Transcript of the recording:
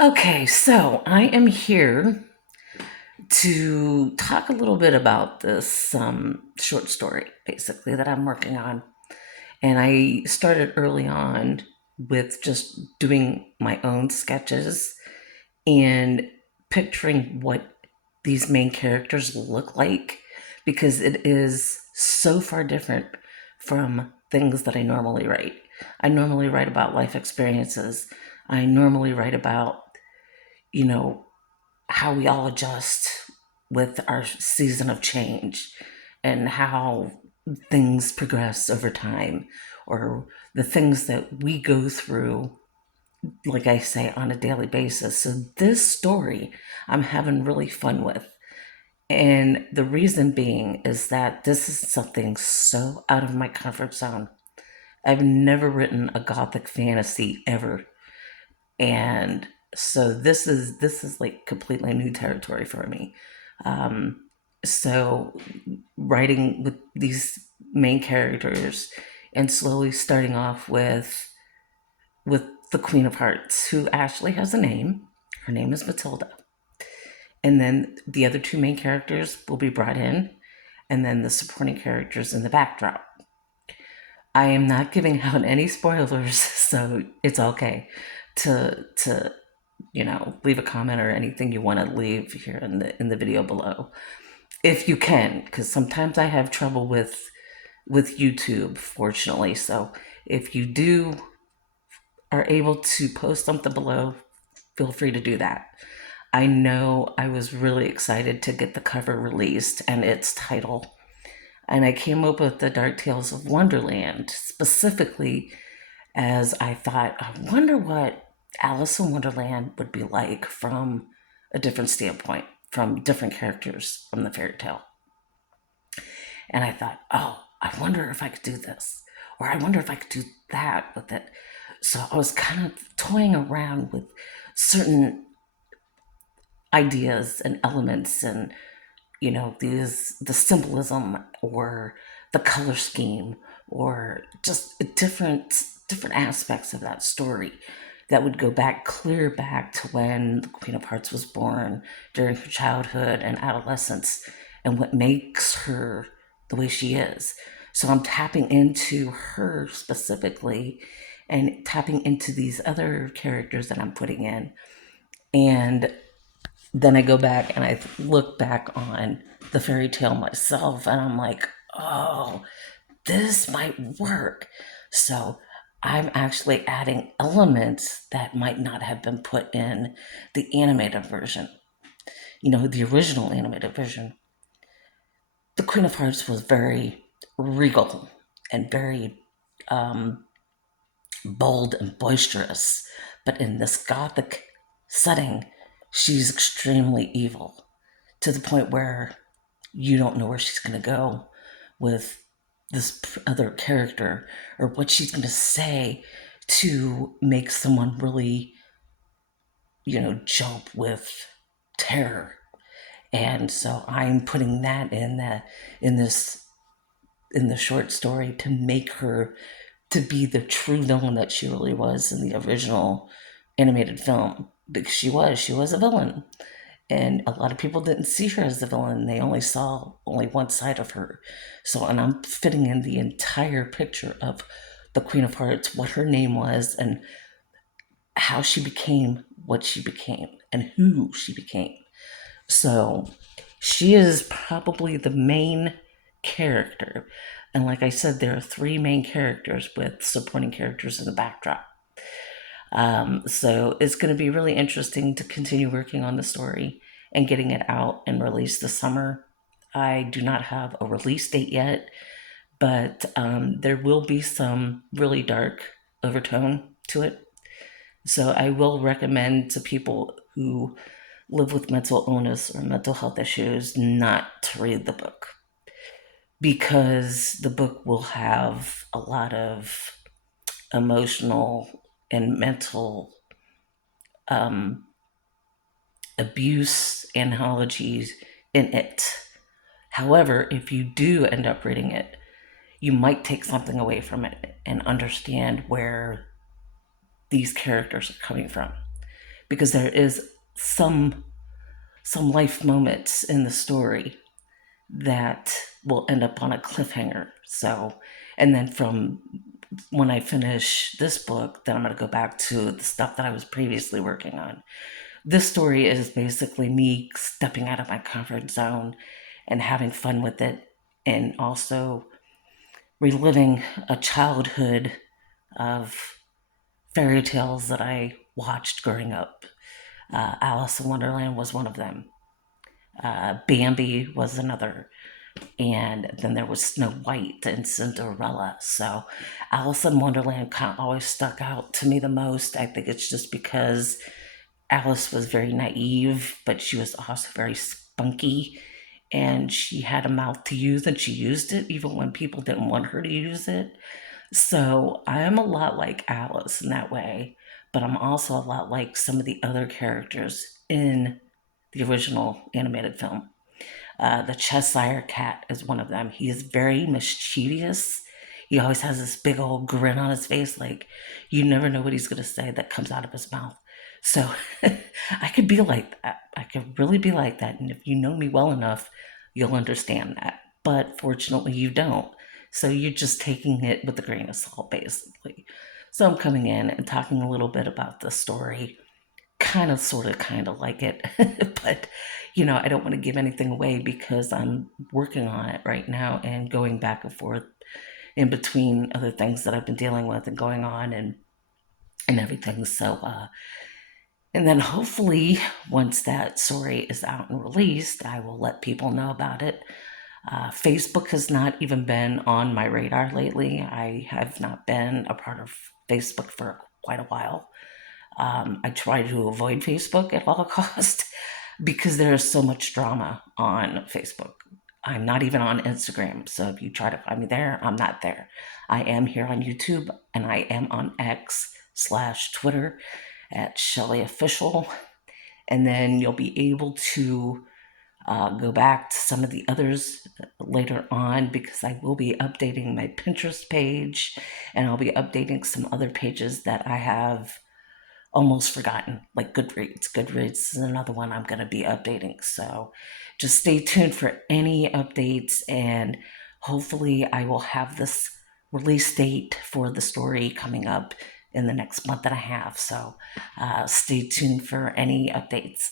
Okay, so I am here to talk a little bit about this short story, basically, that I'm working on. And I started early on with just doing my own sketches and picturing what these main characters look like because it is so far different from things that I normally write. I normally write about life experiences. I normally write about, you know, how we all adjust with our season of change and how things progress over time or the things that we go through, like I say, on a daily basis. So, this story I'm having really fun with. And the reason being is that this is something so out of my comfort zone. I've never written a gothic fantasy ever. And so this is like completely new territory for me. Um, so writing with these main characters and slowly starting off with the Queen of Hearts, who actually has a name. Her name is Matilda. And then the other two main characters will be brought in, and then the supporting characters in the backdrop. I am not giving out any spoilers, so it's okay to leave a comment or anything you want to leave here in the video below if you can, because sometimes I have trouble with YouTube, fortunately. So if you do are able to post something below, feel free to do that. I know I was really excited to get the cover released and its title, and I came up with the Dark Tales of Wonderland specifically as I thought, I wonder what Alice in Wonderland would be like from a different standpoint, from different characters from the fairy tale. And I thought, oh, I wonder if I could do this, or I wonder if I could do that with it. So I was kind of toying around with certain ideas and elements and these the symbolism or the color scheme or just different aspects of that story that would go back clear back to when the Queen of Hearts was born, during her childhood and adolescence, and what makes her the way she is. So I'm tapping into her specifically and tapping into these other characters that I'm putting in. And then I go back and I look back on the fairy tale myself and I'm like, oh, this might work. So I'm actually adding elements that might not have been put in the animated version, the original animated version. The Queen of Hearts was very regal and very bold and boisterous, but in this gothic setting, she's extremely evil to the point where you don't know where she's going to go with this other character or what she's going to say to make someone really, jump with terror. And so I'm putting that in this in the short story to make her to be the true villain that she really was in the original animated film, because she was a villain, and a lot of people didn't see her as the villain. They only saw only one side of her. So, and I'm fitting in the entire picture of the Queen of Hearts, what her name was, and how she became what she became, and who she became. So, she is probably the main character. And like I said, there are three main characters with supporting characters in the backdrop. So it's going to be really interesting to continue working on the story and getting it out and released this summer. I do not have a release date yet, but there will be some really dark overtone to it. So I will recommend to people who live with mental illness or mental health issues not to read the book, because the book will have a lot of emotional and mental um, abuse analogies in it. However, if you do end up reading it, you might take something away from it and understand where these characters are coming from. because there is some life moments in the story that will end up on a cliffhanger. So, and then from when I finish this book, then I'm going to go back to the stuff that I was previously working on. This story is basically me stepping out of my comfort zone and having fun with it, and also reliving a childhood of fairy tales that I watched growing up. Alice in Wonderland was one of them. Bambi was another. And then there was Snow White and Cinderella. So Alice in Wonderland kind of always stuck out to me the most. I think it's just because Alice was very naive, but she was also very spunky, and she had a mouth to use, and she used it even when people didn't want her to use it. So I am a lot like Alice in that way, but I'm also a lot like some of the other characters in the original animated film. The Cheshire Cat is one of them. He is very mischievous. He always has this big old grin on his face, like you never know what he's going to say that comes out of his mouth. So I could be like that. I could really be like that. And if you know me well enough, you'll understand that. But fortunately, you don't. So you're just taking it with a grain of salt, basically. So I'm coming in and talking a little bit about the story, kind of, sort of, kind of like it. But, I don't want to give anything away because I'm working on it right now and going back and forth in between other things that I've been dealing with and going on and everything. So, and then hopefully, once that story is out and released, I will let people know about it. Facebook has not even been on my radar lately. I have not been a part of Facebook for quite a while. I try to avoid Facebook at all costs because there is so much drama on Facebook. I'm not even on Instagram, so if you try to find me there, I'm not there. I am here on YouTube, and I am on X/Twitter at Shellie Official, and then you'll be able to go back to some of the others later on because I will be updating my Pinterest page, and I'll be updating some other pages that I have almost forgotten, like Goodreads. Goodreads is another one I'm going to be updating. So just stay tuned for any updates, and hopefully, I will have this release date for the story coming up in the next month and a half. So stay tuned for any updates.